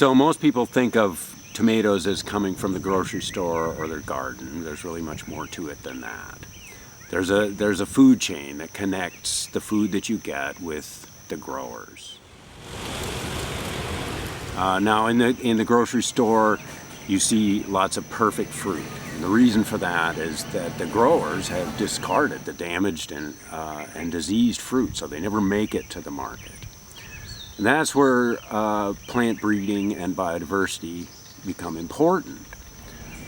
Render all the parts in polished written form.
So most people think of tomatoes as coming from the grocery store or their garden. There's really much more to it than that. There's a food chain that connects the food that you get with the growers. Now in the grocery store, you see lots of perfect fruit. And the reason for that is that the growers have discarded the damaged and diseased fruit, so they never make it to the market. And that's where plant breeding and biodiversity become important.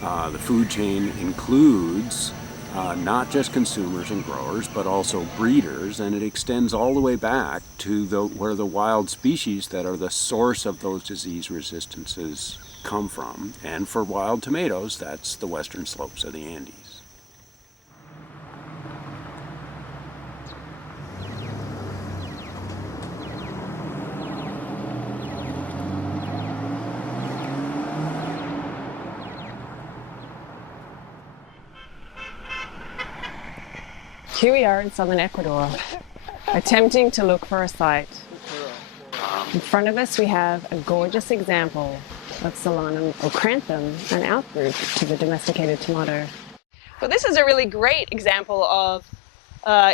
The food chain includes not just consumers and growers, but also breeders, and it extends all the way back to where the wild species that are the source of those disease resistances come from. And for wild tomatoes, that's the western slopes of the Andes. Here we are in southern Ecuador, attempting to look for a site. In front of us we have a gorgeous example of Solanum ochranthum, an outgroup to the domesticated tomato. Well, this is a really great example of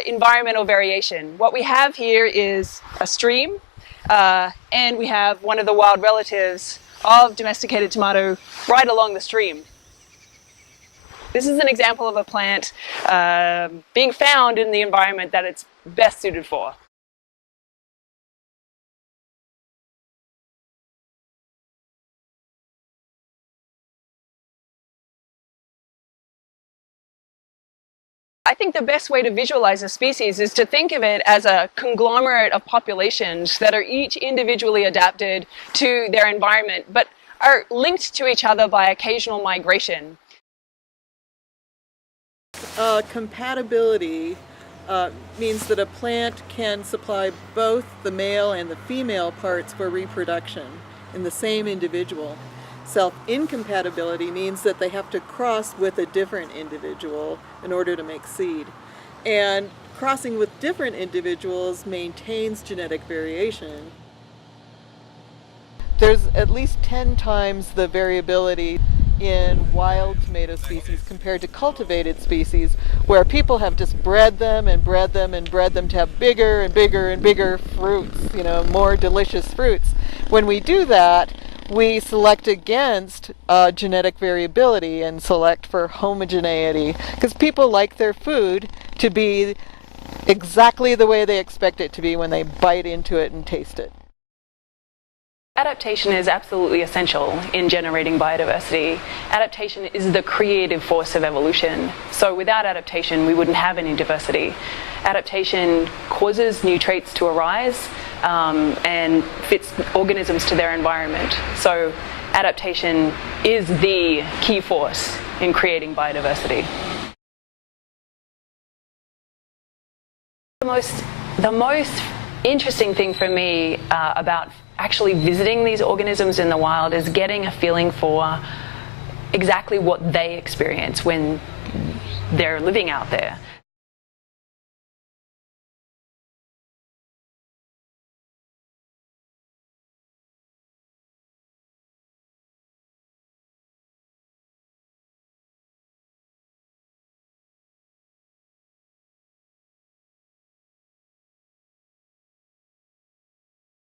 environmental variation. What we have here is a stream, and we have one of the wild relatives of domesticated tomato right along the stream. This is an example of a plant being found in the environment that it's best suited for. I think the best way to visualize a species is to think of it as a conglomerate of populations that are each individually adapted to their environment, but are linked to each other by occasional migration. Compatibility means that a plant can supply both the male and the female parts for reproduction in the same individual. Self-incompatibility means that they have to cross with a different individual in order to make seed. And crossing with different individuals maintains genetic variation. There's at least 10 times the variability in wild tomato species compared to cultivated species, where people have just bred them and bred them and bred them to have bigger and bigger and bigger fruits, more delicious fruits. When we do that, we select against genetic variability and select for homogeneity, because people like their food to be exactly the way they expect it to be when they bite into it and taste it. Adaptation is absolutely essential in generating biodiversity. Adaptation is the creative force of evolution. So without adaptation, we wouldn't have any diversity. Adaptation causes new traits to arise and fits organisms to their environment. So adaptation is the key force in creating biodiversity. The most interesting thing for me about actually visiting these organisms in the wild is getting a feeling for exactly what they experience when they're living out there.